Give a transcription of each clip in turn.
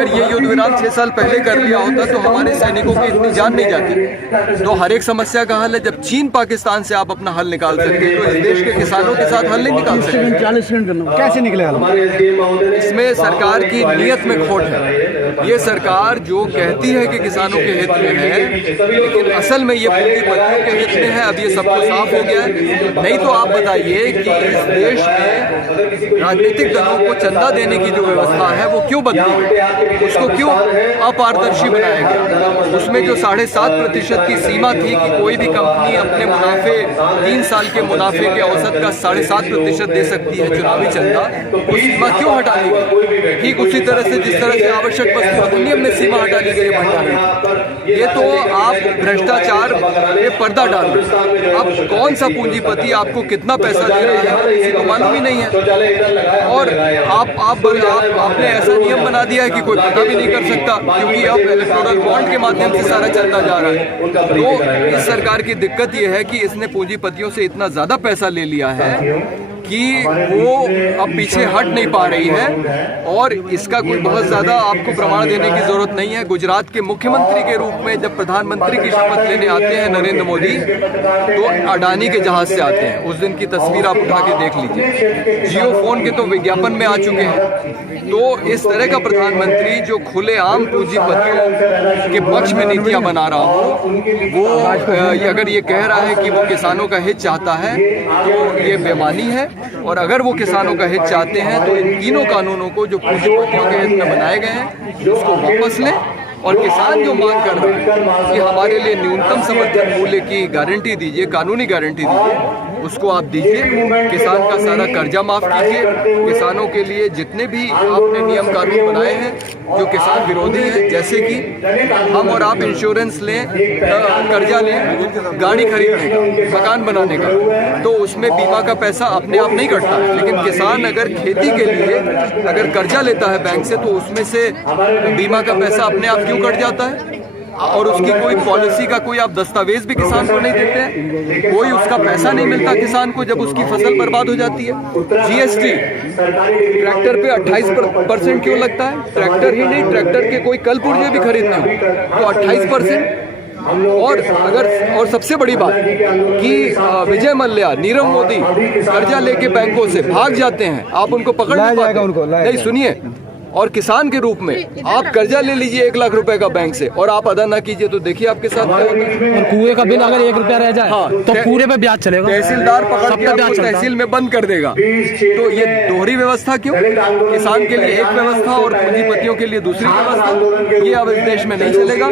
अगर ये युद्ध विराम 6 साल पहले कर लिया होता तो हमारे सैनिकों की इतनी जान नहीं जाती। तो हर एक समस्या का हल है। जब चीन पाकिस्तान से आप अपना हल निकाल सकते तो इस देश के किसानों के साथ हल नहीं निकाल सकते। 40 मिनट कैसे निकले हल? इसमें सरकार की नीयत में खोट है। ये सरकार जो कहती है कि किसानों के हित में है, लेकिन असल में ये पूंजीपतियों के हित में है। अब ये सबको साफ हो गया है। नहीं तो आप बताइए कि इस देश में राजनीतिक दलों को चंदा देने की जो व्यवस्था है वो क्यों बदली, उसको क्यों अपारदर्शी बनाया गया। उसमें जो 7.5% की सीमा थी कि कोई भी कंपनी अपने मुनाफे 3 साल के मुनाफे के औसत का 7.5% दे सकती है चुनावी चंदा, वो सीमा क्यों हटा दी गई। ठीक उसी तरह से जिस तरह से आवश्यक वस्तु अधिनियम में सीमा हटा दी गई है भंडारण। ये तो आप भ्रष्टाचार पे पर्दा डाल रहे हैं। अब कौन सा पूंजीपति आपको कितना पैसा दे रहा है किसी को मालूम ही नहीं है। और आपने ऐसा नियम बना दिया है कि कोई पता भी नहीं कर सकता, क्योंकि अब इलेक्टोरल बॉन्ड के माध्यम से सारा चलता जा रहा है। तो इस सरकार की दिक्कत यह है कि इसने पूंजीपतियों से इतना ज्यादा पैसा ले लिया है कि वो अब पीछे हट नहीं पा रही है। और इसका कोई बहुत ज़्यादा आपको प्रमाण देने की ज़रूरत नहीं है। गुजरात के मुख्यमंत्री के रूप में जब प्रधानमंत्री की शपथ लेने आते हैं नरेंद्र मोदी, तो अडानी के जहाज से आते हैं। उस दिन की तस्वीर आप उठा के देख लीजिए। जियो फोन के तो विज्ञापन में आ चुके हैं। तो इस तरह का प्रधानमंत्री जो खुलेआम पूंजीपतियों के पक्ष में नीतियाँ बना रहा हो, वो अगर ये कह रहा है कि वो किसानों का हित चाहता है तो ये बेईमानी है। और अगर वो किसानों का हित चाहते हैं तो इन तीनों कानूनों को जो पूंजीपतियों के हित में बनाए गए हैं उसको वापस लें। और किसान जो मांग कर रहे हैं कि हमारे लिए न्यूनतम समर्थन मूल्य की गारंटी दीजिए, कानूनी गारंटी दीजिए, उसको आप दीजिए। किसान का सारा कर्जा माफ कीजिए। किसानों के लिए जितने भी आपने नियम कानून बनाए हैं जो किसान विरोधी हैं, जैसे कि हम और आप इंश्योरेंस लें, कर्जा लें गाड़ी खरीदने का, मकान बनाने का, तो उसमें बीमा का पैसा अपने आप नहीं कटता। लेकिन किसान अगर खेती के लिए अगर कर्जा लेता है बैंक से, तो उसमें से बीमा का पैसा अपने आप क्यों कट जाता है। और उसकी कोई पॉलिसी का कोई आप दस्तावेज भी किसान को नहीं देते हैं, कोई उसका पैसा नहीं मिलता किसान को जब उसकी फसल बर्बाद हो जाती है। GST ट्रैक्टर पे 28% क्यों लगता है? ट्रैक्टर ही नहीं, ट्रैक्टर के कोई कल पुर्जे भी खरीदने हो तो 28%। और सबसे बड़ी बात कि विजय मल्ल्या, नीरव मोदी कर्जा लेके बैंकों से भाग जाते हैं, आप उनको पकड़ नहीं पाते। नहीं, सुनिए, और किसान के रूप में आप कर्जा ले लीजिए 1 लाख रुपए का बैंक से और आप अदा ना कीजिए तो देखिए आपके साथ क्या होता है। और कुएं का बिल अगर 1 रुपया रह जाए, हाँ, तो पूरे पे ब्याज चलेगा। तहसीलदार पकड़ के आपको तहसील में बंद कर देगा। तो ये दोहरी व्यवस्था क्यों? किसान के लिए एक व्यवस्था और पूंजीपतियों के लिए दूसरी व्यवस्था। ये अब इस देश में नहीं चलेगा।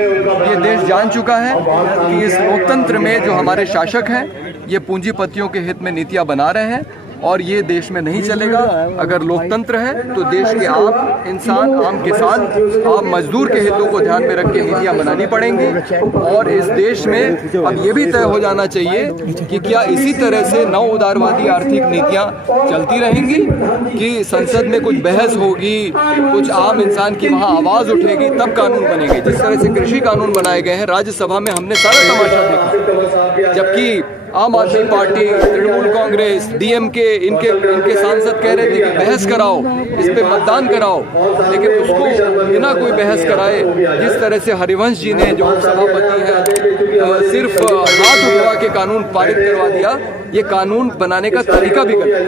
ये देश जान चुका है कि इस लोकतंत्र में जो हमारे शासक हैं ये पूंजीपतियों के हित में नीतियां बना रहे हैं और ये देश में नहीं चलेगा। अगर लोकतंत्र है तो देश के आम इंसान, आम किसान, आम मजदूर के हितों को ध्यान में रख के नीतियां बनानी पड़ेंगी। और इस देश में अब ये भी तय हो जाना चाहिए कि क्या इसी तरह से नव उदारवादी आर्थिक नीतियां चलती रहेंगी कि संसद में कुछ बहस होगी, कुछ आम इंसान की वहाँ आवाज़ उठेगी, तब कानून बनेंगे। जिस तरह से कृषि कानून बनाए गए हैं राज्यसभा में, हमने सारा तमाशा देखा। जबकि आम आदमी पार्टी, तृणमूल कांग्रेस, DMK, इनके सांसद कह रहे थे कि बहस कराओ, इस पे मतदान कराओ, लेकिन उसको बिना कोई बहस कराए जिस तरह से हरिवंश जी ने, जो सभापति हैं, सिर्फ हाथ उठवा के कानून पारित करवा दिया। ये कानून बनाने का तरीका भी गलत है।